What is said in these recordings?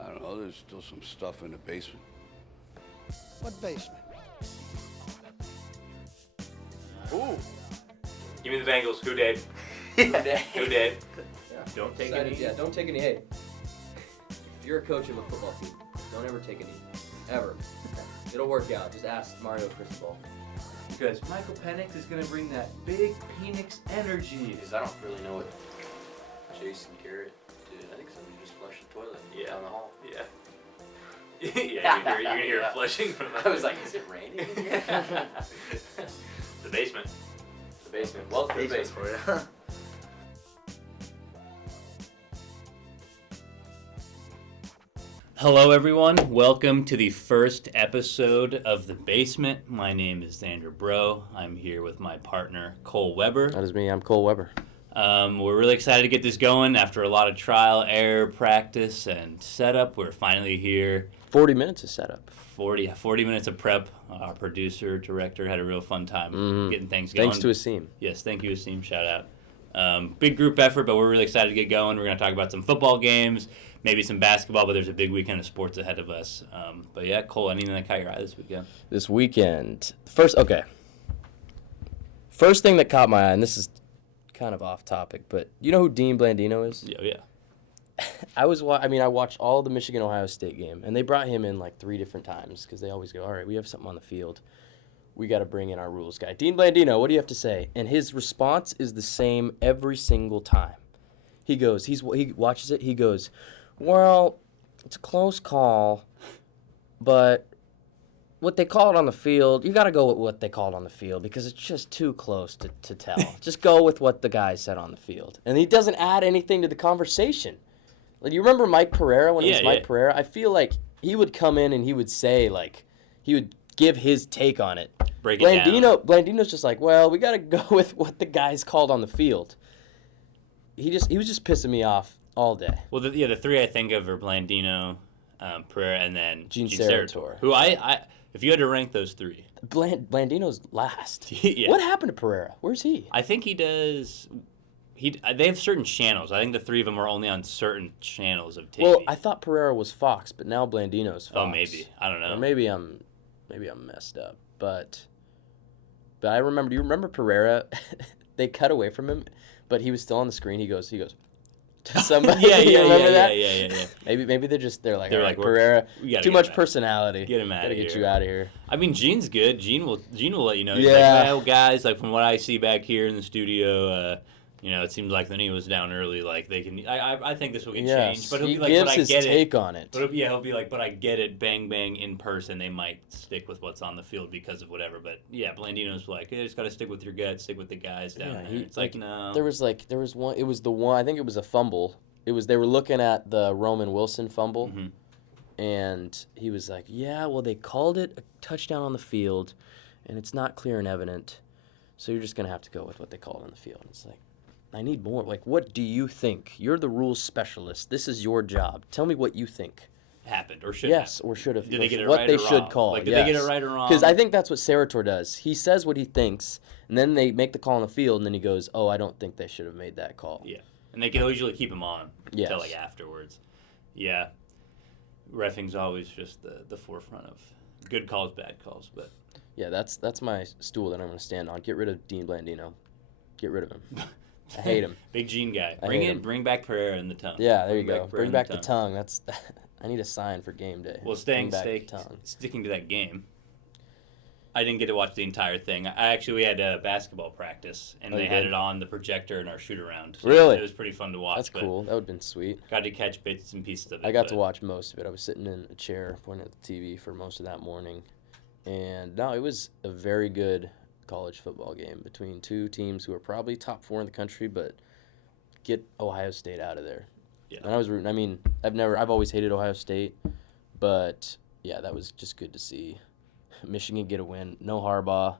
I don't know, there's still some stuff in the basement. What basement? Ooh. Give me the Bengals. Who did? Yeah. Who did? Yeah. Don't take Decided- any. Yeah, don't take any hate. If you're a coach of a football team, don't ever take any. Ever. It'll work out. Just ask Mario Cristobal. Because Michael Penix is going to bring that big Penix energy. Because I don't really know what Jason Garrett did. I think somebody just flushed the toilet down the hall. Yeah. Yeah, you're gonna hear Yeah. it flushing from the. I was like, is it raining in here? The basement. The basement. Welcome to the basement. for you. Hello, everyone. Welcome to the first episode of The Basement. My name is Zander Breault. I'm here with my partner, Cole Weber. That is me. I'm Cole Weber. We're really excited to get this going. After a lot of trial, error, practice, and setup, we're finally here. 40 minutes of setup. 40 minutes of prep. Our producer, director had a real fun time getting things going. Thanks to Asim. Yes, thank you, Asim. Shout out. Big group effort, but we're really excited to get going. We're going to talk about some football games, maybe some basketball, but there's a big weekend of sports ahead of us. But yeah, Cole, anything that caught your eye this weekend? This weekend. First thing that caught my eye, and this is kind of off topic, but you know who Dean Blandino is? Yeah. I watched all the Michigan-Ohio State game, and they brought him in like 3 different times because they always go, all right, we have something on the field. We got to bring in our rules guy. Dean Blandino, what do you have to say? And his response is the same every single time. He goes, he watches it, he goes, well, it's a close call, but what they called on the field, you got to go with what they called on the field because it's just too close to tell. Just go with what the guy said on the field. And he doesn't add anything to the conversation. Like, you remember Mike Pereira when it was Mike Pereira? I feel like he would come in and he would say, like, he would give his take on it. Break it down. Blandino's just like, well, we got to go with what the guys called on the field. He was just pissing me off all day. Well, the 3 I think of are Blandino, Pereira, and then Gene Sarator. Sarator. Who I if you had to rank those 3. Blandino's last. Yeah. What happened to Pereira? Where's he? I think he does. They have certain channels. I think the 3 of them are only on certain channels of TV. Well, I thought Pereira was Fox, but now Blandino's Fox. Oh, maybe. I don't know. Or maybe I'm messed up. But I remember. Do you remember Pereira? They cut away from him, but he was still on the screen. He goes to somebody. Yeah. Remember that? Yeah. Maybe they're like, They're all like, right, Pereira, we gotta too get much him out. personality. Get him out Gotta of get here. you out of here. I mean, Gene's good. Gene will let you know. He's Yeah. like, well, guys, like from what I see back here in the studio, it seems like the knee was down early. Like they can. I think this will get changed. But he'll he be like, gives but I his get take it. on it. But he'll be like, but I get it. Bang bang in person. They might stick with what's on the field because of whatever. But yeah, Blandino's like, you just got to stick with your gut. Stick with the guys down there. It's like no. There was one. It was the one. I think it was a fumble. They were looking at the Roman Wilson fumble, and he was like, "Yeah, well, they called it a touchdown on the field, and it's not clear and evident, so you're just gonna have to go with what they called on the field." It's like, I need more. Like, what do you think? You're the rules specialist. This is your job. Tell me what you think happened or should yes, or should have. Did they get it what right they or should wrong? call. Like, did they get it right or wrong? Because I think that's what Sarator does. He says what he thinks, and then they make the call on the field, and then he goes, "Oh, I don't think they should have made that call." Yeah, and they can usually keep him on Yes. until like afterwards. Yeah, reffing's always just the forefront of good calls, bad calls, but Yeah, that's my stool that I'm going to stand on. Get rid of Dean Blandino. Get rid of him. I hate him. Big Gene guy. I hate him. Bring back Pereira and the tongue. Yeah, there you go. Pereira Bring and back the tongue. That's. I need a sign for game day. Well, Bring back the tongue. sticking to that game. I didn't get to watch the entire thing. We had a basketball practice, and Oh, they you had did? it on the projector in our shoot around. So Really? It was pretty fun to watch. That's but cool. That would have been sweet. Got to catch bits and pieces of it. I got to but- watch most of it. I was sitting in a chair pointing at the TV for most of that morning. And no, it was a very good college football game between 2 teams who are probably top 4 in the country, but get Ohio State out of there. Yeah. And I was rooting. I mean, I've always hated Ohio State, but yeah, that was just good to see Michigan get a win. No Harbaugh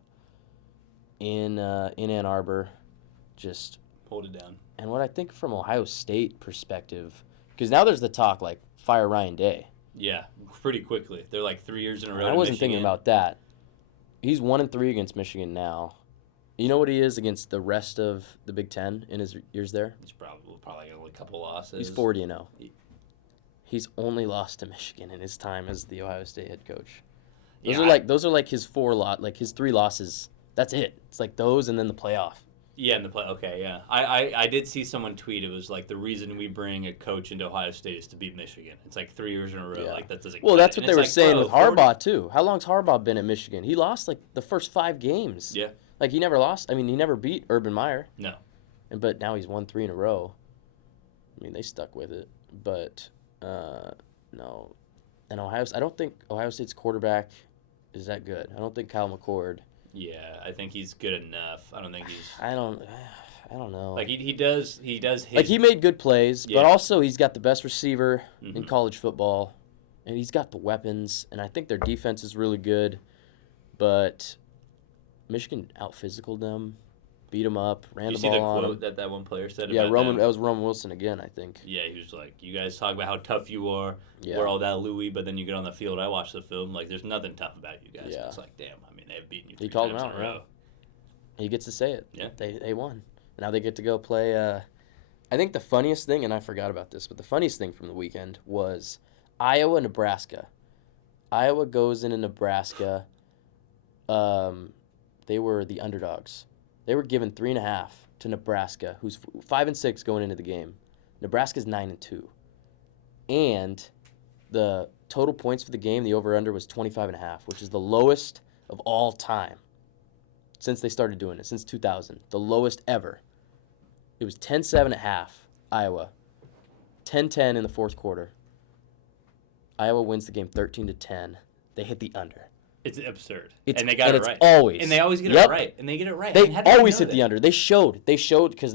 in Ann Arbor, just Hold it down. and what I think from Ohio State perspective, because now there's the talk like fire Ryan Day. Yeah, pretty quickly. They're like 3 years in a row. I to wasn't thinking Michigan. about that. He's 1-3 against Michigan now. You know what he is against the rest of the Big Ten in his years there? He's probably only a couple losses. He's 40-0. he's only lost to Michigan in his time as the Ohio State head coach. Yeah, Those are like his his 3 losses. That's it. It's like those and then the playoff. Yeah, in the play. Okay, yeah. I did see someone tweet. It was like the reason we bring a coach into Ohio State is to beat Michigan. It's like 3 years in a row. Yeah. Like that doesn't. Well, cut that's it. what And they it's were like, saying bro, with 40 Harbaugh too. How long's Harbaugh been at Michigan? He lost like the first 5 games. Yeah. Like he never lost. I mean, he never beat Urban Meyer. No. But now he's won 3 in a row. I mean, they stuck with it. But no. And I don't think Ohio State's quarterback is that good. I don't think Kyle McCord. Yeah, I think he's good enough. I don't think he's I don't know. like he does his Like he made good plays, Yeah. but also he's got the best receiver in Mhm. college football, and he's got the weapons, and I think their defense is really good, but Michigan out-physicaled them, beat them up, ran You the see the ball on quote them. that one player said Yeah, about them? that was Roman Wilson again, I think. Yeah, he was like, "You guys talk about how tough you are. Yeah. We're all that Louis, but then you get on the field. I watch the film. Like, there's nothing tough about you guys." Yeah. It's like, damn. I mean, they've beaten you. He 3 called times him out, in a yeah. row. He gets to say it. Yeah. They won. Now they get to go play. I think the funniest thing, and I forgot about this, but the funniest thing from the weekend was Iowa, Nebraska. Iowa goes into Nebraska. They were the underdogs. They were given 3.5 to Nebraska, who's 5-6 going into the game. Nebraska's 9-2, and the total points for the game, the over/under was 25.5, which is the lowest of all time since they started doing it, since 2000, the lowest ever. It was 10-7 at half, Iowa. 10-10 in the fourth quarter. Iowa wins the game 13-10. They hit the under. It's absurd. It's, and they got it it's right. always. And they always get Yep. it right. And they get it right. I They mean, how did always know hit the that? under. They showed because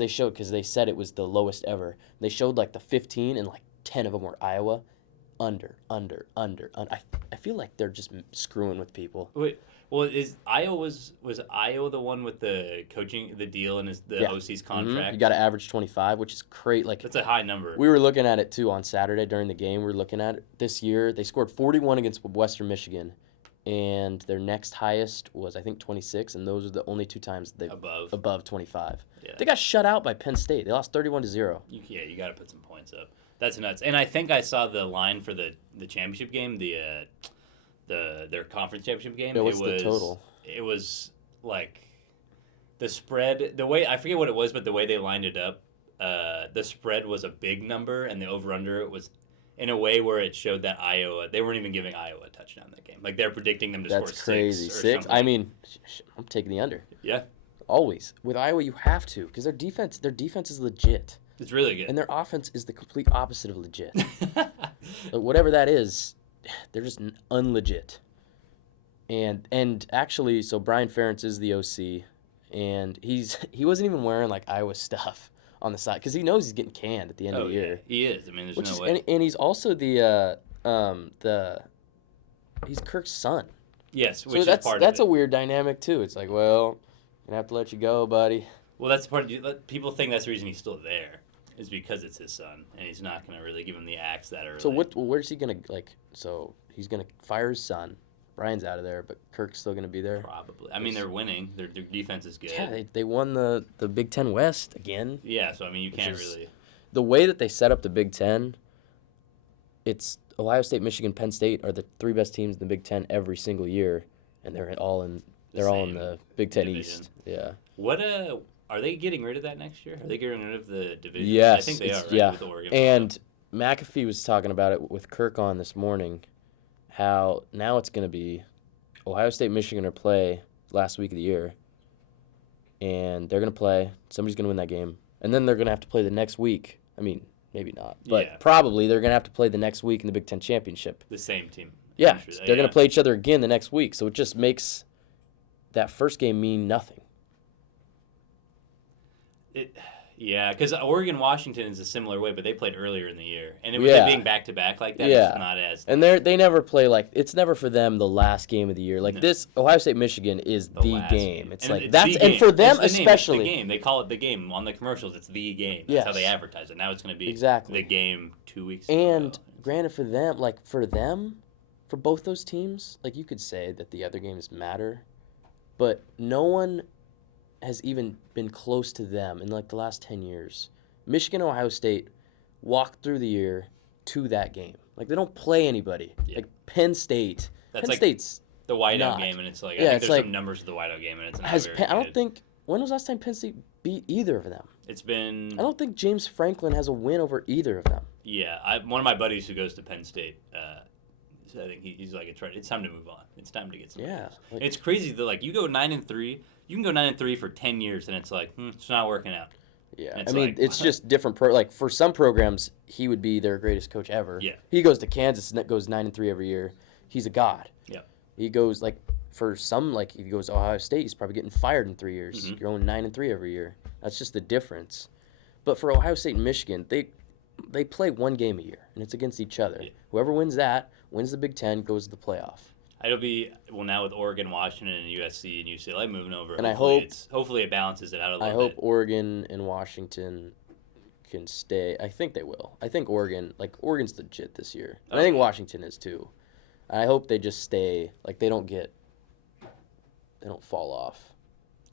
they said it was the lowest ever. They showed like the 15 and like 10 of them were Iowa. Under. I feel like they're just screwing with people. Wait, well, was Iowa the one with the coaching, the deal, and the Yeah. OC's Mhm. contract? You got to average 25, which is great. Like That's a high number. we were looking at it too on Saturday during the game. We were looking at it this year. They scored 41 against Western Michigan, and their next highest was I think 26, and those are the only 2 times they above 25. Yeah. They got shut out by Penn State. They lost 31-0. You got to put some points up. That's nuts. And I think I saw the line for the championship game, their conference championship game. Yeah, what's the total? It was like the spread. The way I forget what it was, but the way they lined it up, the spread was a big number, and the over under was in a way where it showed that Iowa. They weren't even giving Iowa a touchdown that game. Like they're predicting them to That's score crazy. 6 or 6. something. I mean, I'm taking the under. Yeah, Always. With Iowa, you have to because their defense is legit, it's really good. and their offense is the complete opposite of legit. But whatever that is, they're just unlegit. And actually, so Brian Ferentz is the OC, and he wasn't even wearing like Iowa stuff on the side because he knows he's getting canned at the end of the year. He is. I mean, there's Which no is, way. and he's also he's Kirk's son. Yes, which So is that's part of it. a weird dynamic too. It's like, well, gonna have to let you go, buddy. Well, that's part of people think that's the reason he's still there is because it's his son, and he's not going to really give him the axe that early. So where's he gonna like? So he's gonna fire his son. Brian's out of there, but Kirk's still gonna be there. Probably. I mean, they're winning. Their defense is good. Yeah, they won the Big Ten West again. Yeah, so I mean, you can't is- really. The way that they set up the Big Ten, it's Ohio State, Michigan, Penn State are the 3 best teams in the Big Ten every single year, and they're all in same the Big Ten division. East. Yeah. What are they getting rid of that next year? Are they getting rid of the division? Yes. I think they are. it's- Right, yeah. with Oregon. And McAfee was talking about it with Kirk on this morning, how now it's going to be Ohio State, Michigan are play last week of the year, and they're going to play. Somebody's going to win that game, and then they're going to have to play the next week. I mean, maybe not, but Yeah. probably they're going to have to play the next week in the Big Ten Championship. the same team. Yeah, Finish with- they're going to play each other again the next week, so it just makes that first game mean nothing. Yeah, because Oregon Washington is a similar way, but they played earlier in the year, and with Yeah. it being back to back like that, Yeah. it's not as. And they never play like it's never for them the last game of the year. Like No. this Ohio State Michigan is the last game. It's And like it's that's the and game. for them It's the name, especially. it's the game. They call it the game on the commercials. It's the game. That's how Yes. they advertise it. Now it's going to be Exactly. the game 2 weeks. in a And row. granted for both those teams, like you could say that the other games matter, but no one has even been close to them in like the last 10 years. Michigan, Ohio State walked through the year to that game. Like, they don't play anybody. Yeah. Like, Penn State. That's Penn like State's the whiteout not. game, and it's like, Yeah, I think it's there's like- some numbers to the whiteout game, and it's not has very Penn, I don't good. think, when was the last time Penn State beat either of them? It's been, I don't think James Franklin has a win over either of them. yeah. One of my buddies who goes to Penn State, I think he's like, it's time to move on. It's time to get some Yeah, wins. like- It's crazy that, like, you go 9-3, you can go 9-3 for 10 years, and it's like, it's not working out. Yeah, It's I mean, like, it's what? just different. Like, for some programs, he would be their greatest coach ever. Yeah. He goes to Kansas and goes 9-3 every year. He's a god. Yep. He goes, like, for some, like, if he goes to Ohio State, he's probably getting fired in 3 years. Mhm. You're going 9-3 every year. That's just the difference. But for Ohio State and Michigan, they play one game a year, and it's against each other. Yeah. Whoever wins that wins the Big Ten, goes to the playoff. It'll be, well, now with Oregon, Washington, and USC and UCLA moving over. And I hopefully it balances it out a little I hope bit. Oregon and Washington can stay. I think they will. I think Oregon's legit this year. And I think Washington is too. I hope they just stay, like, they don't fall off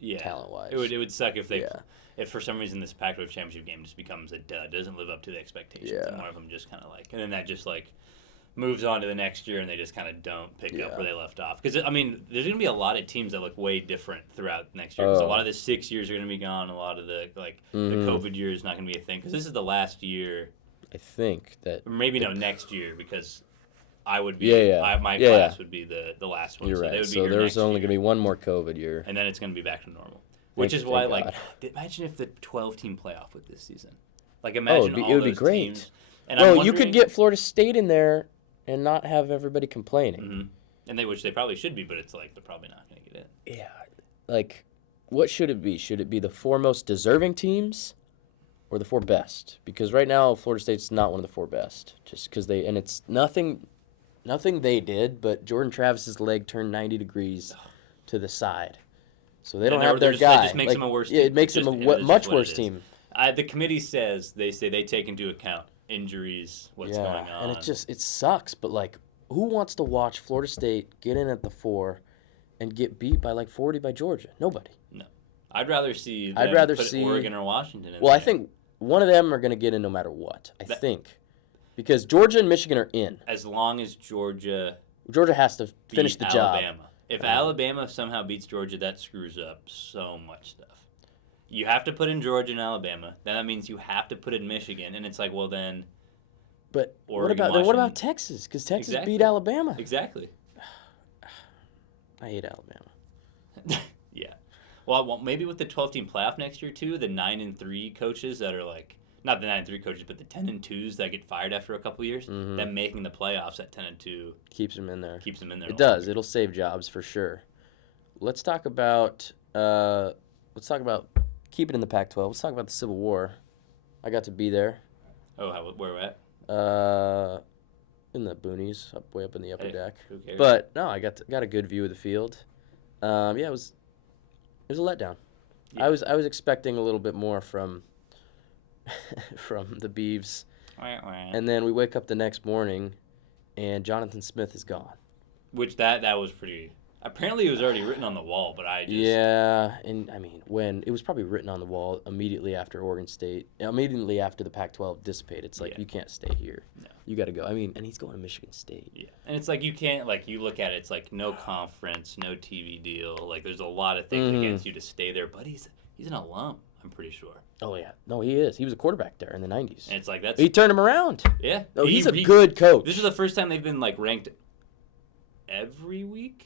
Yeah. talent-wise. It would suck if Yeah. if for some reason this Pac-12 championship game just becomes a dud, doesn't live up to the expectations, Yeah. and one of them just kind of like, and then that just like moves on to the next year, and they just kind of don't pick up Yeah. where they left off. Because I mean, there's gonna be a lot of teams that look way different throughout next year. Because a lot of the 6 years are gonna be gone. A lot of the the COVID year is not gonna be a thing. Because this is the last year, I think that or maybe no, next year, because I would be, my Yeah, class yeah. would be the last one. you're so they right. would be So here there's next only year. going to be one more COVID year. And then it's going to be back to normal. Which is Thank why, God. like, imagine if the 12-team playoff with this season. Like, imagine all it would be those great. teams. And Bro, I'm you could wondering- get Florida State in there and not have everybody complaining. Mhm. And which they probably should be, but it's like they're probably not going to get in. Yeah. Like, what should it be? Should it be the 4 most deserving teams or the 4 best? Because right now, Florida State's not one of the 4 best. Just because and it's nothing they did, but Jordan Travis's leg turned 90 degrees to the side. So they don't have their guy. That just makes them a worse team. Yeah, it makes them a much worse team. The committee says, they take into account injuries, what's going on. And it sucks, but, like, who wants to watch Florida State get in at the 4 and get beat by, like, 40 by Georgia? Nobody. No. I'd rather see Oregon or Washington in Well, I there. think one of them are going to get in no matter what. I think. Because Georgia and Michigan are in. As long as Georgia Has to finish the beat job. Alabama. If Alabama somehow beats Georgia, that screws up so much stuff. You have to put in Georgia and Alabama. Then that means you have to put in Michigan, and it's like, well, then But Oregon, what Washington. about Texas? Because Texas Exactly. beat Alabama. Exactly. I hate Alabama. Yeah. Well, maybe with the 12-team playoff next year too, the 9-3 coaches that are like, not the 9-3 coaches, but the 10-2s that get fired after a couple years, them making the playoffs at 10-2 Keeps them in there. keeps them in there. It does. It'll save jobs for sure. Let's talk about keep it in the Pac-12. Let's talk about the Civil War. I got to be there. Oh, where we're at? In the boonies, way up in the upper Hey, deck. who cares? But no, I got a good view of the field. It was a letdown. Yeah. I was expecting a little bit more from the Beavs, and then we wake up the next morning, and Jonathan Smith is gone. Which that was pretty. Apparently, it was already written on the wall, but I just Yeah, and I mean, when it was probably written on the wall immediately after immediately after the Pac-12 dissipated. It's like, Yeah. you can't stay here. No. You got to go. I mean, and he's going to Michigan State. Yeah, and it's like you can't you look at it. It's like no conference, no TV deal. Like there's a lot of things against you to stay there. But he's an alum. I'm pretty sure. Oh yeah, no, he is. He was a quarterback there in the '90s. And it's like that's He turned him around. yeah. No, he's a good coach. This is the first time they've been ranked every week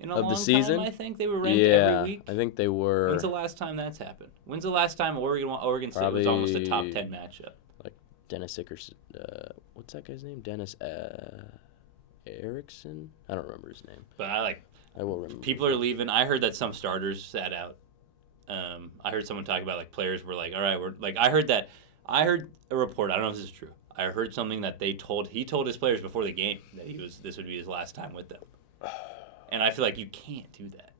in a Of the long season? time. I think they were ranked Yeah, every week. I think they were. When's the last time that's happened? When's the last time Oregon State was Probably almost a top 10 matchup? Dennis Ickerson. What's that guy's name? Dennis Erickson? I don't remember his name. But I will remember. people are leaving. I heard that some starters sat out. I heard someone talk about players were like, all right, we're I heard a report. I don't know if this is true. I heard something that he told his players before the game that this would be his last time with them. And I feel like you can't do that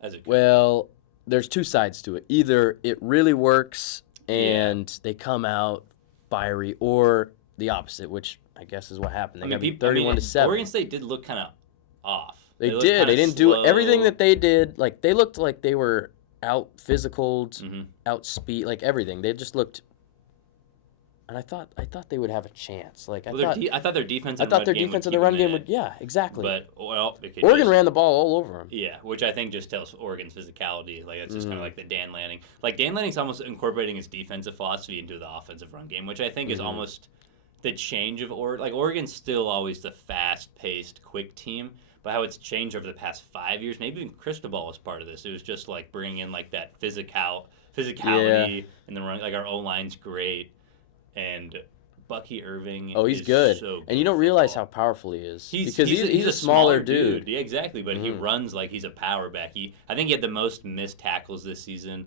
as a coach. Well, there's 2 sides to it. Either it really works and they come out fiery, or the opposite, which I guess is what happened. They got beat 31-7. Oregon State did look kind of off. They looked did. kinda They didn't slow. do everything that they did. Like, they looked like they were out physicaled, Mhm. out speed, like everything. They just looked and I thought they would have a chance. Like Well, I thought their defense. I And thought run their game defense would and the keep run them game in would, yeah, exactly. But Oregon ran the ball all over them. Yeah, which I think just tells Oregon's physicality. Like, it's just kind Mm-hmm. of like the Dan Lanning. Like, Dan Lanning's almost incorporating his defensive philosophy into the offensive run game, which I think is almost the change of Oregon. Like, Oregon's still always the fast-paced, quick team, but how it's changed over the past 5 years, maybe even Cristobal was part of this. It was just, like, bringing in, like, that physicality in the run. Like, our O-line's great, and Bucky Irving He's is good. so good And you don't at realize football. how powerful he is. He's a smaller dude. Yeah, exactly. But he runs like he's a power back. I think he had the most missed tackles this season.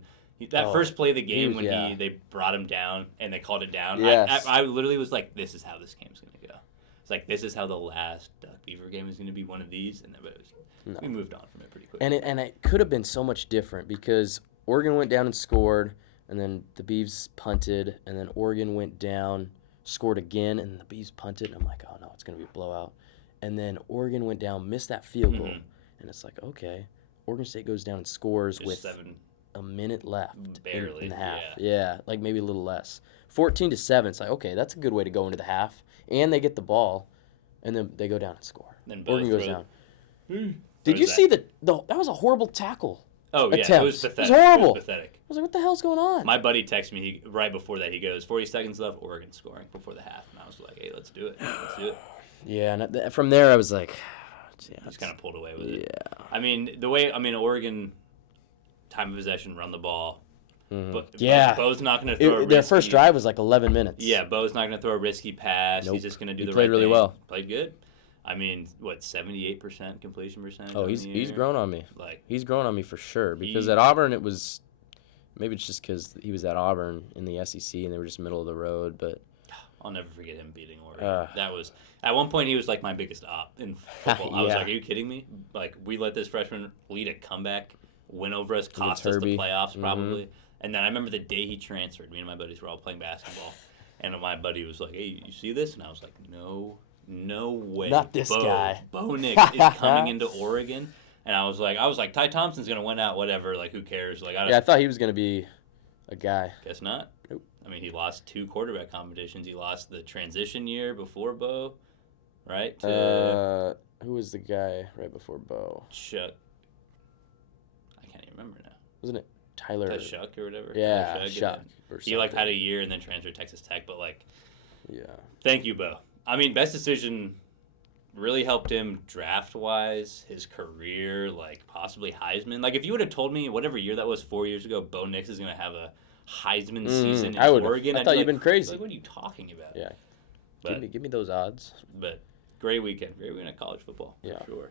First play of the game when they brought him down and they called it down. Yes. I literally was like, this is how this game's going to go. It's like, this is how the last Duck Beaver game is going to be one of these. And then we moved on from it pretty quick. And it could have been so much different because Oregon went down and scored, and then the Beavs punted, and then Oregon went down, scored again, and the Beavs punted, and I'm like, oh no, it's going to be a blowout. And then Oregon went down, missed that field goal, and it's like, okay. Oregon State goes down and scores Just with 7. a minute left Barely, in the half. yeah. Like maybe a little less. 14-7, it's like, okay, that's a good way to go into the half. And they get the ball, and then they go down and score. Then Oregon goes throw- down. Did you see that was a horrible tackle. Oh, yeah. Attempt. It was pathetic. It was horrible. It was pathetic. I was like, what the hell's going on? My buddy texted me right before that. He goes, 40 seconds left, Oregon scoring before the half. And I was like, hey, let's do it. Let's do it. Yeah, and from there I was like, Just kind of pulled away with it. Yeah. I mean, Oregon, time of possession, run the ball. But Yeah. Bo's not going to throw a risky... Their first drive was like 11 minutes. Yeah, Bo's not going to throw a risky pass. Nope. He's just going to do He the played right really thing. well. Played good. I mean, 78% completion percentage? Oh, on he's the year? grown on me. Like, He's grown on me for sure. Because He- at Auburn, it was maybe it's just because he was at Auburn in the SEC and they were just middle of the road. But I'll never forget him beating Oregon. That was at one point he was like my biggest op in football. I was Yeah. like, "Are you kidding me? Like we let this freshman lead a comeback, win over us, cost us the Herbie. playoffs probably." And then I remember the day he transferred. Me and my buddies were all playing basketball, and my buddy was like, "Hey, you see this?" And I was like, "No way, Not this guy. Bo Nix is coming into Oregon." And I was like, Ty Thompson's gonna win out, whatever. Like, who cares? Like, I thought he was going to be a guy. guess not. Nope. I mean, he lost 2 quarterback competitions. He lost the transition year before Bo, right? Who was the guy right before Bo? Chuck. I can't even remember now. Wasn't it Tyler? Chuck or whatever. Yeah, Tyler Chuck. or He like something. had a year and then transferred to Texas Tech, but like, Yeah. thank you, Bo. I mean, best decision really helped him draft wise, his career, like possibly Heisman. Like if you would have told me whatever year that was 4 years ago, Bo Nix is gonna have a Heisman season in I would've. Oregon. I I'd thought be you've been crazy. Like, what are you talking about? Yeah. But Give me those odds. But great weekend at college football. Yeah. For sure.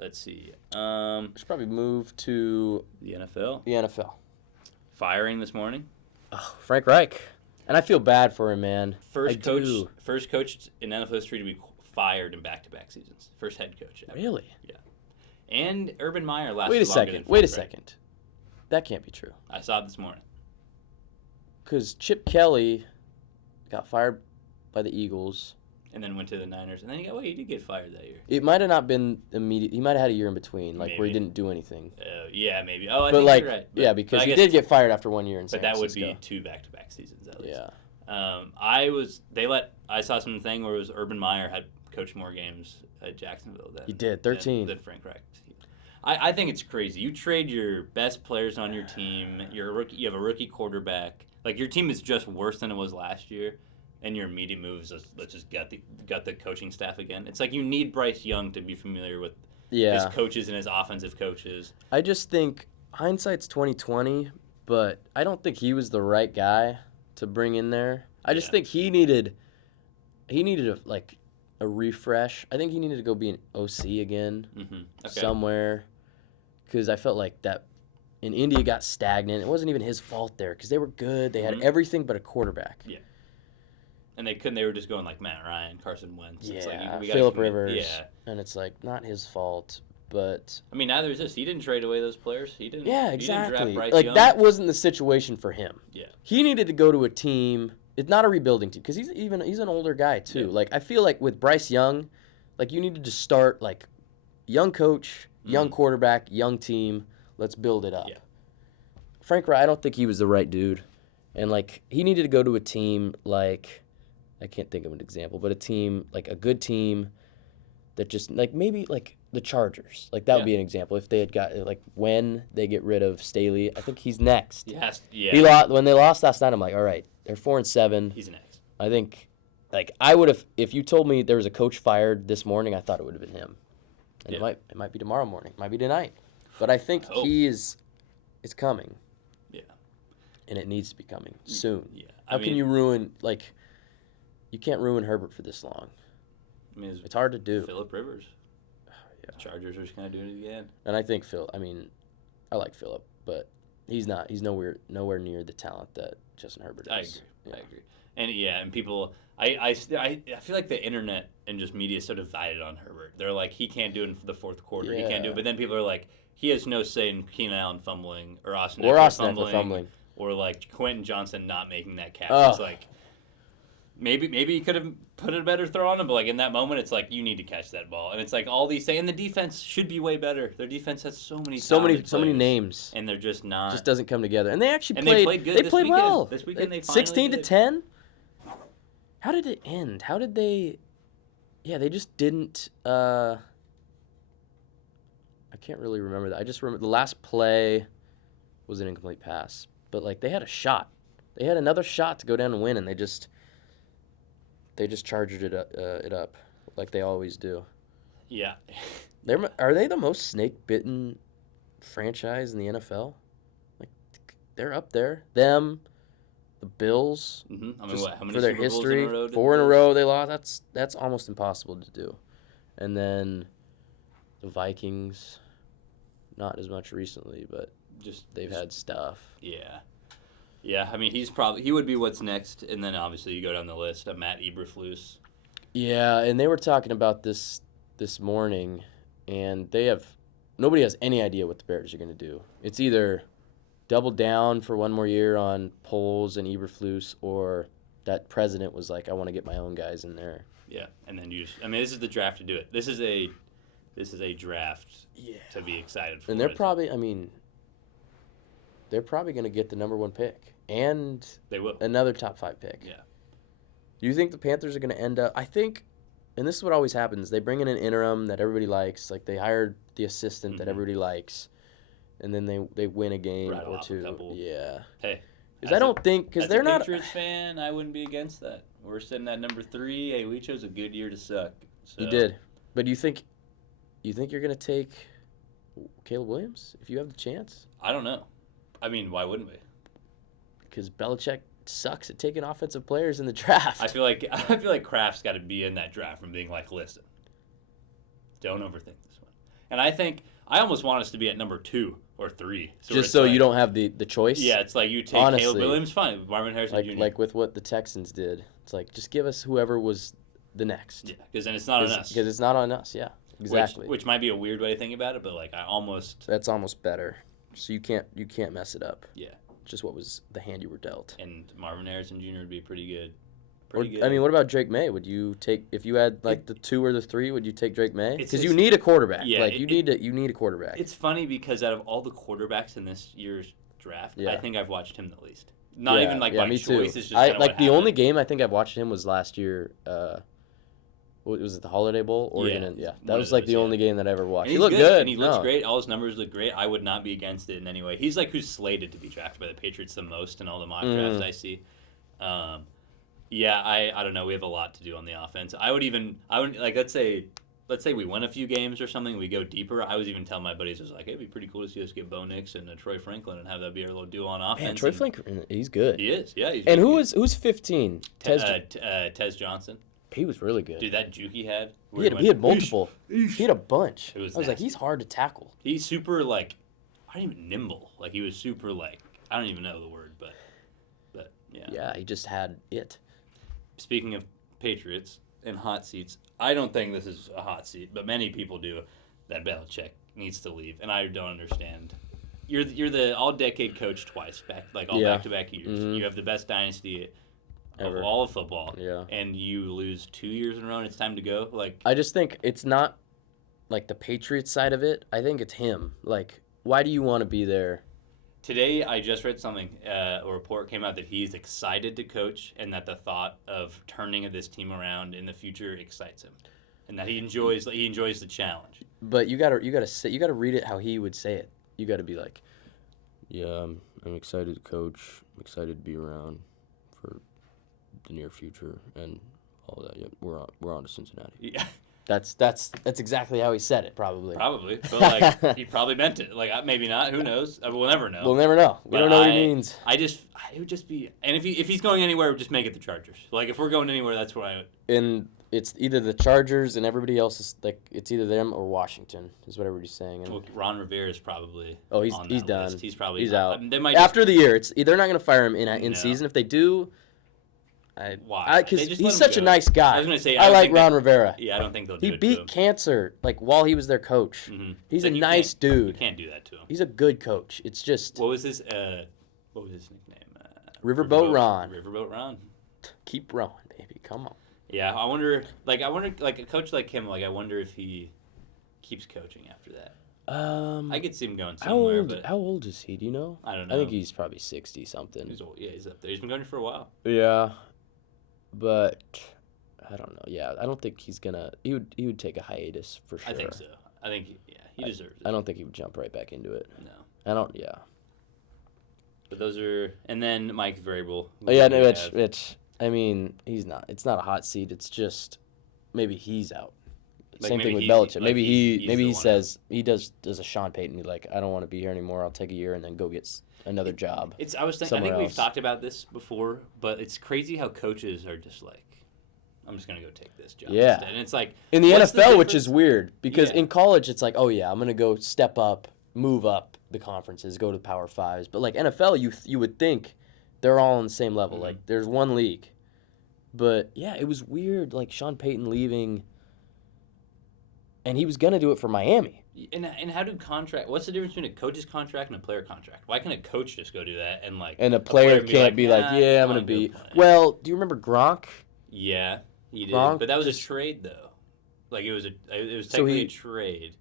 Let's see. Should probably move to The NFL the NFL. firing this morning. Oh, Frank Reich. And I feel bad for him, man. I First do. coach in NFL history to be fired in back-to-back seasons. First head coach ever. Really? Yeah. And Urban Meyer lasted Wait a longer second. than Wait a Frank Reich. second. That can't be true. I saw it this morning. Because Chip Kelly got fired by the Eagles. And then went to the Niners. And then he did get fired that year. It might have not been immediate. He might have had a year in between, like where he Maybe. didn't do anything. Yeah, maybe. Oh, I But think like, you're right. yeah, But because I he guess- did get fired after 1 year in San But that would Francisco. be 2 back-to-back seasons at least. Yeah. I saw something where it was Urban Meyer had coached more games at Jacksonville than He did, 13. than Frank Reich. I think it's crazy. You trade your best players on your team. You're a rookie. You have a rookie quarterback. Like your team is just worse than it was last year, and your immediate move is let's just got the coaching staff again. It's like you need Bryce Young to be familiar with his coaches and his offensive coaches. I just think hindsight's 2020, but I don't think he was the right guy to bring in there. I just think he needed a refresh. I think he needed to go be an OC again somewhere, because I felt like that in India got stagnant. It wasn't even his fault there because they were good. They had everything but a quarterback. Yeah. And they couldn't. They were just going like Matt Ryan, Carson Wentz. It's like, Yeah, we gotta Philip commit- Rivers. Yeah. And it's like not his fault, but I mean, neither is this. He didn't trade away those players. He didn't. yeah, He didn't draft exactly. Bryce Like Young. that wasn't the situation for him. Yeah. He needed to go to a team. It's not a rebuilding team because he's an older guy too. Yeah. Like I feel like with Bryce Young, like you needed to start like young coach, young quarterback, young team. Let's build it up. Yeah. Frank Reich, I don't think he was the right dude, And, like, he needed to go to a team like, I can't think of an example, but a team, like a good team that just, like, maybe, like, the Chargers. Like, that would be an example. If they had got, like, when they get rid of Staley, I think he's next. Yes, yeah. He lost, when they lost last night, I'm like, all right, they're 4-7. He's next. I think, like, I would have, if you told me there was a coach fired this morning, I thought it would have been him. And it might be tomorrow morning. It might be tonight. But I think it's coming. Yeah. And it needs to be coming soon. Yeah. How can you ruin, like, you can't ruin Herbert for this long. I mean, It's hard to do. Phillip Rivers. Yeah. Chargers are just going to do it again. And I think I like Phillip, but he's nowhere near the talent that Justin Herbert is. I agree. And people, I feel like the internet and just media is so divided on Herbert. They're like, he can't do it in the fourth quarter. He can't do it. But then people are like, he has no say in Keenan Allen fumbling or Austin Eckler fumbling. Or like Quentin Johnson not making that catch. It's like, maybe he could have put a better throw on him, but like in that moment, it's like you need to catch that ball, and it's like all these things. And the defense should be way better. Their defense has so many names, and they're just not. Just doesn't come together. And they actually played good. They played well this weekend. They finally 16-10. How did it end? How did they? Yeah, they just didn't. I can't really remember that. I just remember the last play was an incomplete pass, but like they had a shot. They had another shot to go down and win, and they just charged it up like they always do. Yeah. Are they the most snake-bitten franchise in the NFL? Like, they're up there. Them, the Bills. Mm-hmm. I mean, how many for their Super Bowls history? in a row 4 in a row they lost. That's almost impossible to do. And then the Vikings, not as much recently, but they've had stuff. Yeah. Yeah, I mean, he would be what's next, and then obviously you go down the list of Matt Eberflus. Yeah, and they were talking about this morning, and nobody has any idea what the Bears are going to do. It's either double down for one more year on Poles and Eberflus, or that president was like, I want to get my own guys in there. Yeah, and then this is the draft to do it. This is a draft to be excited for. And they're probably going to get the number 1 pick and they will another top 5 pick. Yeah. Do you think the Panthers are going to end up? I think, and this is what always happens. They bring in an interim that everybody likes. Like they hired the assistant that everybody likes, and then they win a game Rattle or off a two. couple. Yeah. Hey. Because I don't think as they're a not. Patriots fan, I wouldn't be against that. We're sitting at number 3. Hey, we chose a good year to suck. So. You did, but you think you're going to take Caleb Williams if you have the chance? I don't know. I mean, why wouldn't we? Because Belichick sucks at taking offensive players in the draft. I feel like Kraft's got to be in that draft from being like, listen, don't overthink this one. And I almost want us to be at number 2 or 3. Just so you don't have the choice? Yeah, it's like you take Honestly, Caleb Williams, fine. Marvin Harrison Jr. Like with what the Texans did. It's like, just give us whoever was the next. Yeah, because then it's not on us. Because it's not on us, yeah. Exactly. Which might be a weird way to think about it, but like That's almost better. So you can't mess it up. Yeah. Just what was the hand you were dealt. And Marvin Harrison Jr. would be pretty good. I mean, what about Drake May? Would you take, if you had like the 2 or the 3, would you take Drake May? Because you need a quarterback. Yeah, you need a quarterback. It's funny because out of all the quarterbacks in this year's draft, I think I've watched him the least. Not even like by me choice. Too. It's just kind of the only game I think I've watched him was last year. Was it the Holiday Bowl? Oregon. Yeah. That was like the only game that I ever watched. And he looked good. And he looks great. All his numbers look great. I would not be against it in any way. He's like who's slated to be drafted by the Patriots the most in all the mock drafts I see. Yeah, I don't know. We have a lot to do on the offense. I would like let's say we win a few games or something. We go deeper. I was even telling my buddies, I was like, hey, it'd be pretty cool to see us get Bo Nix and Troy Franklin and have that be our little duo on offense. Man, Troy Franklin, he's good. He is. Yeah. He's and who's 15? Tez Johnson. He was really good. Dude, that juke he had. He had multiple. He had a bunch. I was like, he's hard to tackle. He's super like, I don't even nimble. Like he was super like, I don't even know the word, but yeah. Yeah, he just had it. Speaking of Patriots and hot seats, I don't think this is a hot seat, but many people do. That Belichick needs to leave, and I don't understand. You're the all-decade coach twice, back-to-back years. Mm-hmm. You have the best dynasty Ever. of all of football, Yeah. and you lose 2 years in a row, and it's time to go. Like I just think it's not like the Patriots side of it. I think it's him. Like, why do you want to be there Today, I just read something. A report came out that he's excited to coach, and that the thought of turning this team around in the future excites him, and that he enjoys the challenge. But you gotta read it how he would say it. You gotta be like, yeah, I'm excited to coach. I'm excited to be around for the near future and all that. Yeah, we're on to Cincinnati. Yeah. That's exactly how he said it, probably. Probably, but like he probably meant it. Like maybe not. Who knows? We'll never know. We'll never know. We don't know what he means. It would just be. And if he's going anywhere, just make it the Chargers. Like if we're going anywhere, that's where I would. And it's either the Chargers and everybody else is like it's either them or Washington is what everybody's saying. And, Well, Ron Rivera is probably. oh, he's on that done. list. He's out. I mean, they might After the year. They're not gonna fire him in No. season. If they do, Why? because They just he's let him such a go. nice guy. I was gonna say, I don't like think Ron that- Rivera. Yeah, I don't think they'll do He it to beat him. cancer like while he was their coach. Mhm. He's But a you nice can't- You dude. can't do that to him. He's a good coach. It's just What was his nickname? Riverboat Ron. Riverboat Ron. Keep rowing, baby. Come on. Yeah, I wonder, like a coach like him, like I wonder if he keeps coaching after that. I could see him going somewhere, but How old is he? Do you know? I don't know. I think he's probably 60 something. He's old. Yeah, he's up there. He's been going for a while. Yeah, but I don't know. Yeah, I don't think he's gonna. He would take a hiatus for sure. I think so. I think he deserves it. I don't think he would jump right back into it. No. I don't. Yeah. But those are, and then Mike Vrabel. Oh, yeah, no, it's. I mean, he's not. It's not a hot seat. It's just maybe he's out. Like, Same maybe thing with he- Belichick. like maybe he's the he one says he does a Sean Payton. He's like, I don't want to be here anymore. I'll take a year and then go get another job. I was thinking. I somewhere think we've else. talked about this before, but it's crazy how coaches are just like, I'm just gonna go take this job. Yeah. Instead. And it's like In the what's NFL, which difference? is weird because Yeah. in college it's like, oh yeah, I'm gonna go step up, move up the conferences, go to the Power Fives. But like NFL, you would think they're all on the same level. Mhm. Like there's one league. But yeah, it was weird. Like Sean Payton leaving, and he was gonna do it for Miami. And how do what's the difference between a coach's contract and a player contract? Why can a coach just go do that and like And a player can't be like, "Nah, yeah, I'm I gonna wanna be. go play." Well, do you remember Gronk? Yeah, he did, Gronk but that was a just- trade though. Like it was So technically a trade,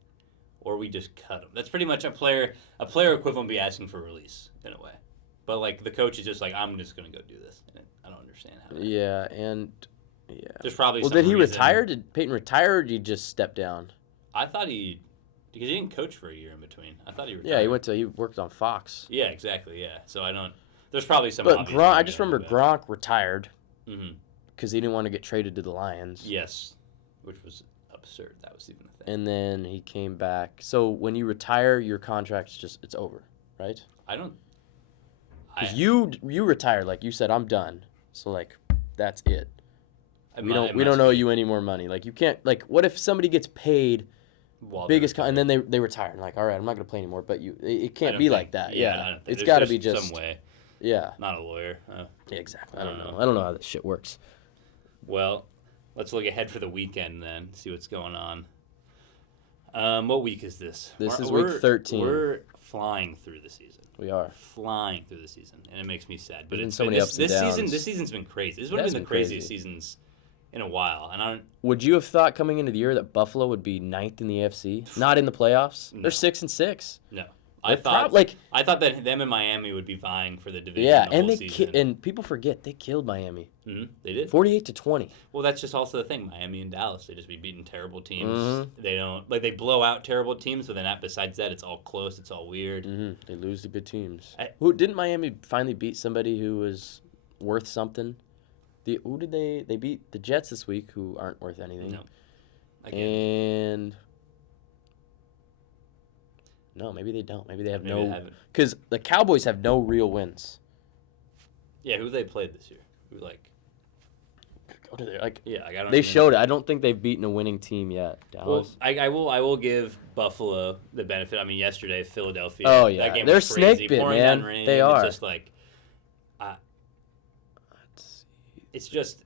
or we just cut him. That's pretty much a player equivalent would be asking for release in a way. But like the coach is just like, I'm just gonna go do this. And I don't understand how. Yeah, and yeah. There's probably Well, some did he reason- retire? Did Peyton retire, or did he just step down? I thought because he didn't coach for a year in between. I thought he retired. Yeah, he worked on Fox. Yeah, exactly. Yeah, so I don't. There's probably some. But obvious Gronk, I reason just remember about Gronk retired it. Mhm. because he didn't want to get traded to the Lions. Yes, which was absurd. That was even a thing. And then he came back. So when you retire, your contract's it's over, right? I don't. Because you retired, like you said, I'm done. So like, that's it. We don't owe you any more money. Like you can't like. What if somebody gets paid and then they retire and like, all right, I'm not gonna play anymore. But it can't be like that. Yeah, it's got to be just some way. Yeah. Not a lawyer. Yeah, exactly. I don't know. I don't know how this shit works. Well, let's look ahead for the weekend then. See what's going on. What week is this? This is week 13. We're flying through the season. We are. Flying through the season, and it makes me sad. But There's been it's so been many this, ups and this season. downs. This season's been crazy. This It would have has been the been craziest crazy. seasons in a while, and I don't. Would you have thought coming into the year that Buffalo would be 9th in the AFC, not in the playoffs? No. They're 6-6. No, They're I thought that them and Miami would be vying for the division. yeah, the and whole they season. and people forget they killed Miami, They did. 48-20. Well, that's just also the thing. Miami and Dallas, they just be beating terrible teams. Mhm. They don't they blow out terrible teams, but then besides that, it's all close. It's all weird. They lose to good teams. I- Who didn't Miami finally beat somebody who was worth something? Who did they beat? The Jets this week, who aren't worth anything. No. Again, And no, maybe they don't. Maybe they have maybe they no. haven't. Because the Cowboys have no real wins. Yeah, who they played this year? Who Go to there. Like Yeah, I don't. they even- showed it. I don't think they've beaten a winning team yet. Well, Dallas. I will give Buffalo the benefit. I mean, yesterday Philadelphia. Oh, yeah. that game They're was crazy. snake bit, Pouring man. down rain. They are. It's just like, it's just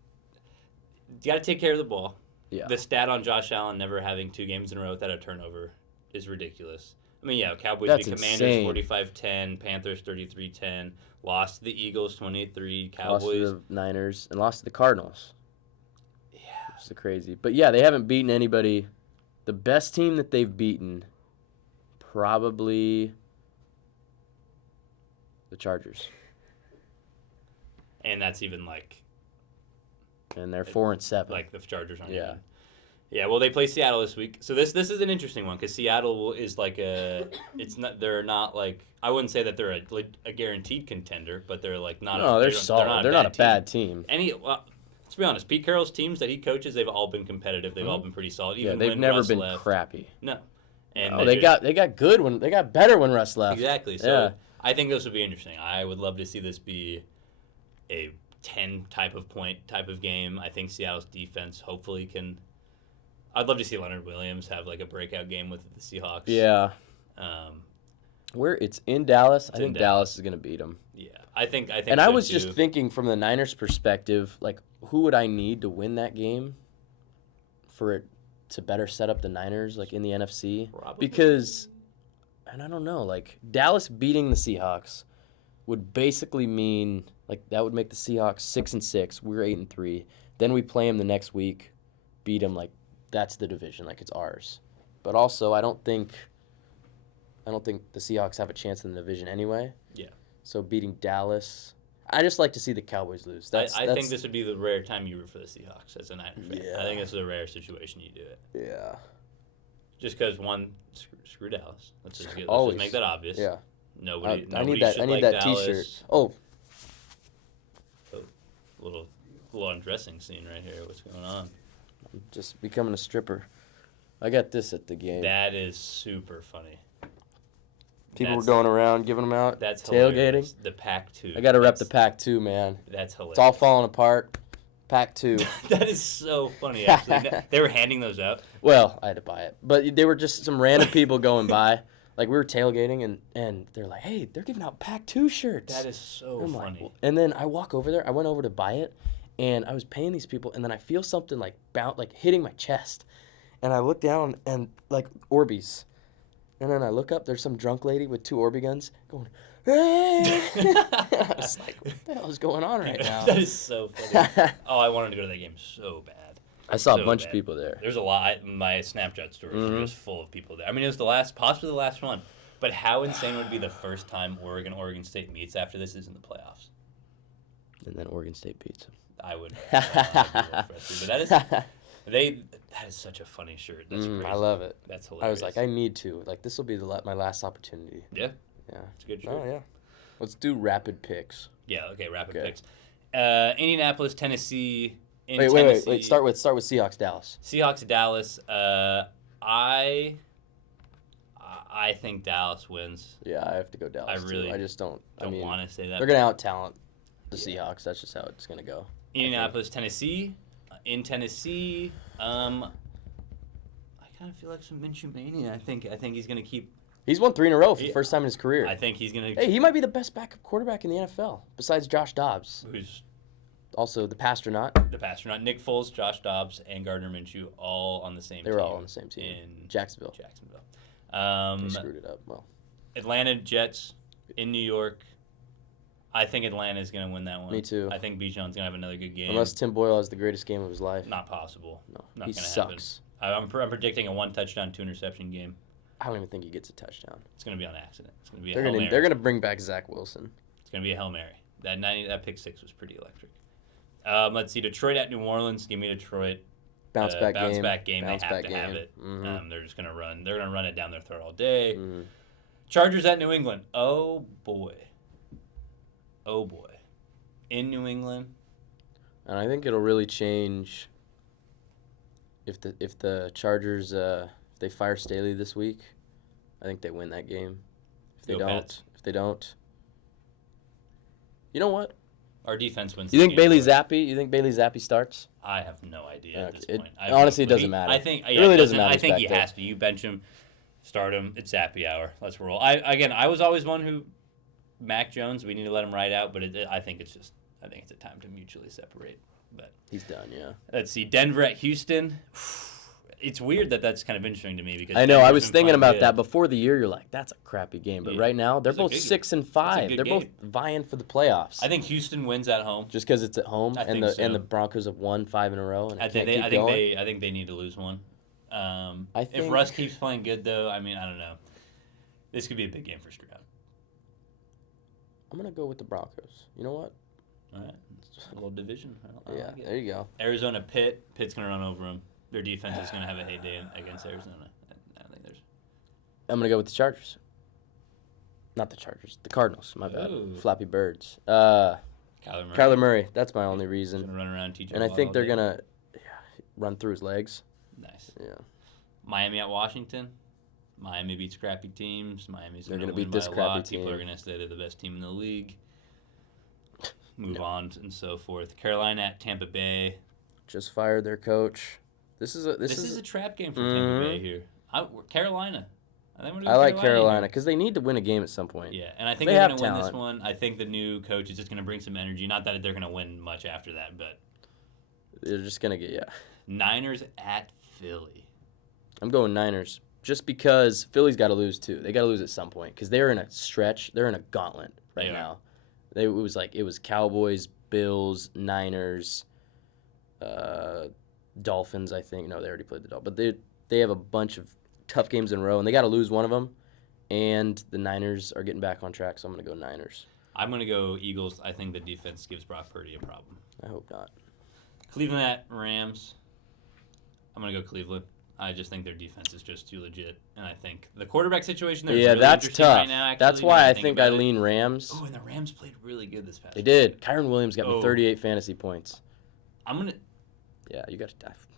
you got to take care of the ball. Yeah. The stat on Josh Allen never having 2 games in a row without a turnover is ridiculous. I mean, yeah, Cowboys That's beat insane. Commanders 45-10, Panthers 33-10, lost to the Eagles 28-3, Lost to Cowboys. the Niners and lost to the Cardinals. Yeah. It's crazy. But yeah, they haven't beaten anybody. The best team that they've beaten, probably. The Chargers. And that's even like And they're 4-7. the Chargers aren't Yeah. even. Yeah, well, they play Seattle this week, so this is an interesting one because Seattle is like they're not like I wouldn't say that they're a guaranteed contender, but they're like not. No, they're solid. They're not a bad team. Let's be honest, Pete Carroll's teams that he coaches, they've all been competitive. They've all been pretty solid. Yeah, Even they've when never Russ been left. crappy. No, and Oh, they got good when they got better when Russ left. exactly. So Yeah. I think this would be interesting. I would love to see this be a 10 type of game. I think Seattle's defense hopefully can. I'd love to see Leonard Williams have like a breakout game with the Seahawks. Yeah. Where it's in Dallas, I in think Dallas is going to beat them. Yeah, I think. And I so, was too. just thinking from the Niners' perspective, like, who would I need to win that game for it to better set up the Niners, like, in the NFC? Probably. Because, and I don't know, like, Dallas beating the Seahawks would basically mean, like, that would make the Seahawks 6-6. We're 8-3. Then we play them the next week, beat them, like, that's the division, like, it's ours. But also, I don't think the Seahawks have a chance in the division anyway. Yeah. So beating Dallas, I just like to see the Cowboys lose. I think this would be the rare time you root for the Seahawks as a Niner fan. Yeah. I think this is a rare situation you do it. Yeah. Just because screw Dallas. Let's just Always. make that obvious. Yeah. Nobody. I need should that. I need like that Dallas. T-shirt. Oh, Little undressing scene right here. What's going on? just becoming a stripper. I got this at the game. That is super funny. People were that's- going around giving them out. That's tailgating. hilarious. The Pack 2. I got to rep the Pack 2, man. That's hilarious. It's all falling apart. Pack 2. That is so funny. Actually, they were handing those out. Well, I had to buy it, but they were just some random people going by. Like, we were tailgating, and they're like, "Hey, they're giving out Pack 2 shirts." That is so I'm like, funny. "Well," and then I walk over there. I went over to buy it, and I was paying these people, and then I feel something like hitting my chest, and I look down and like Orbeez, and then I look up. There's some drunk lady with 2 Orby guns going. Hey! I was like, what the hell is going on right now? That is so funny. Oh, I wanted to go to that game so bad. I saw a So bunch bad. of people there. There's a lot. My Snapchat stories Mm-hmm. were just full of people there. I mean, it was possibly the last one. But how insane would it be the first time Oregon State meets after this is in the playoffs? And then Oregon State beats them. I would. But that is such a funny shirt. That's crazy. I love it. That's hilarious. I was like, I need to. Like, this will be my last opportunity. Yeah, Yeah. it's a good shirt. Oh, yeah. Let's do rapid picks. Yeah. Okay. Rapid Okay. picks. Indianapolis, Tennessee. Wait. Start with Seahawks, Dallas. Seahawks, Dallas. I think Dallas wins. Yeah, I have to go Dallas. I really too. I just don't. Don't want to say that. They're gonna out talent the Seahawks. That's just how it's gonna go. Indianapolis, Tennessee. In Tennessee, I kind of feel like some Minshew mania. I think he's gonna keep. He's won 3 in a row for the Yeah. first time in his career. I think he's gonna. Hey, he might be the best backup quarterback in the NFL besides Josh Dobbs. Who's Also, the Pastronaut. the passer? Nick Foles, Josh Dobbs, and Gardner Minshew all on the same team. They were all on the same team. in Jacksonville. Jacksonville. They screwed it up. Well, Atlanta Jets in New York. I think Atlanta is going to win that one. Me too. I think Bijan's going to have another good game. unless Tim Boyle has the greatest game of his life. Not possible. No, Not he gonna sucks. happen. I'm predicting a 1 touchdown, 2 interception game. I don't even think he gets a touchdown. It's going to be on accident. It's going to be a They're Hail gonna Mary. they're gonna bring back Zach Wilson. It's going to be a Hail Mary. That pick 6 was pretty electric. Let's see. Detroit at New Orleans. Give me Detroit. Bounce back Bounce game. back game. Bounce They have back to have game. it. Mhm. They're just going to run. They're going to run it down their throat all day. Mhm. Chargers at New England. Oh boy. Oh boy. In New England. And I think it'll really change if the Chargers if they fire Staley this week. I think they win that game. If they Go don't, Pats. you know what? Our defense wins. You the think game. Bailey Zappi? You think Bailey Zappi starts? I have no idea at this It- point. I have honestly, no it clue. doesn't matter. I think It really doesn't matter. I He's think back he there. has to. You bench him, start him. It's Zappy hour. Let's roll. I was always one who, Mac Jones. We need to let him ride out, but I think it's a time to mutually separate. But He's done, yeah. let's see. Denver at Houston. It's weird that's kind of interesting to me because I know. I Denver's was been thinking playing about good. that before the year. You're like, that's a crappy game. But Yeah. right now, they're It's a both good- 6 and it's a 5. good They're both game. vying for the playoffs. I think Houston wins at home. just because it's at home I and think the so. Broncos have won 5 in a row and I it think can't they, keep going. I think they need to lose one. If think- Russ keeps playing good, though, I mean, I don't know. This could be a big game for Stroud. I'm gonna go with the Broncos. You know what? All right. It's a little division. I Yeah, like it. there you go. Arizona, Pitt. Pitt's going to run over them. Their defense is going to have a heyday against Arizona. I don't think there's. I'm gonna go with the Chargers. Not the Chargers. The Cardinals. My bad. Ooh. Flappy Birds. Kyler Murray. Kyler Murray. That's my only He's reason. going to run around TJ And I Watt think all they're day. gonna run through his legs. Nice. Yeah. Miami at Washington. Miami beats crappy teams. Miami's They're going to gonna win beat this by a crappy lot. People team. are going to say they're the best team in the league. Move No. on and so forth. Carolina at Tampa Bay. Just fired their coach. This is This is a trap game for Tampa Mhm. Bay here. Carolina. I think we're I like here. Carolina because they need to win a game at some point. Yeah, and I think They they're have going to win this talent. one. I think the new coach is just going to bring some energy. Not that they're going to win much after that, but They're just gonna get Niners at Philly. I'm going Niners just because Philly's got to lose too. They got to lose at some point because they're in a stretch. They're in a gauntlet right They are. now. It was Cowboys, Bills, Niners, Dolphins. I think no, they already played the Dolphins, but they have a bunch of tough games in a row, and they got to lose one of them. And the Niners are getting back on track, so I'm gonna go Niners. I'm going to go Eagles. I think the defense gives Brock Purdy a problem. I hope not. Cleveland at Rams. I'm going to go Cleveland. I just think their defense is just too legit, and I think the quarterback situation there is Yeah, really that's interesting tough. right now. Actually, That's now why that I think I about it. lean Rams. Oh, and the Rams played really good this past They week. did. Kyron Williams got me Oh. 38 fantasy points. I'm Yeah,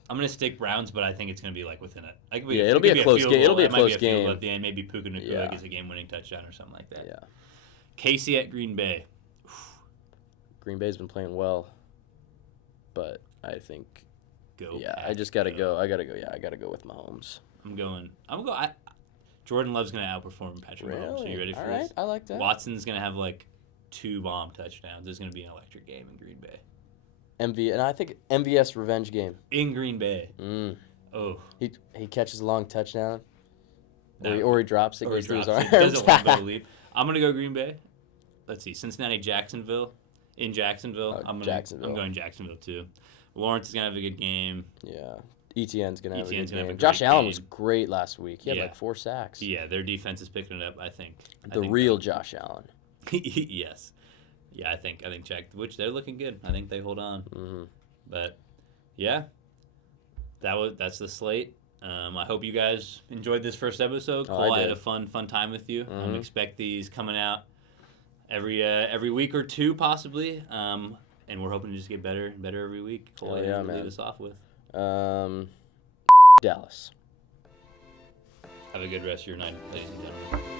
gonna stick Browns, but I think it's gonna be like within it. Yeah, it'll be a close game. It'll be a close game. At the end, maybe Puka Nacua Yeah. gets a game-winning touchdown or something like that. Yeah. Casey at Green Bay. Green Bay's been playing well, but I think Go. I Pack, just gotta go. I gotta go. Yeah, I gotta go with Mahomes. Jordan Love's gonna outperform Patrick Mahomes. Are you ready for All this? right, I like that. Watson's gonna have like 2 bomb touchdowns. There's gonna be an electric game in Green Bay. And I think MVS revenge game. In Green Bay. Mm. Oh. He catches a long touchdown, No. or he drops it, Or he goes through his drops arms. it. Does a one-go leap. I'm gonna go Green Bay. Let's see, Cincinnati, Jacksonville. In Jacksonville, Oh, I'm Jacksonville. going Jacksonville too. Lawrence is gonna have a good game. Yeah, ETN's gonna have a ETN's good gonna have a game. great Josh Allen game. was great last week. He had Yeah. like 4 sacks. Yeah, their defense is picking it up. I think. The real Josh Allen. Yes. Yeah, I think which they're looking good. I think they hold on. Hmm. But yeah, that's the slate. I hope you guys enjoyed this first episode. Oh, Cole, I I had did. a fun time with you. Mhm. Expect these coming out every week or two possibly. And we're hoping to just get better and better every week. Cole, Hell I yeah, lead man. us off with. Dallas. Have a good rest of your night, ladies and gentlemen.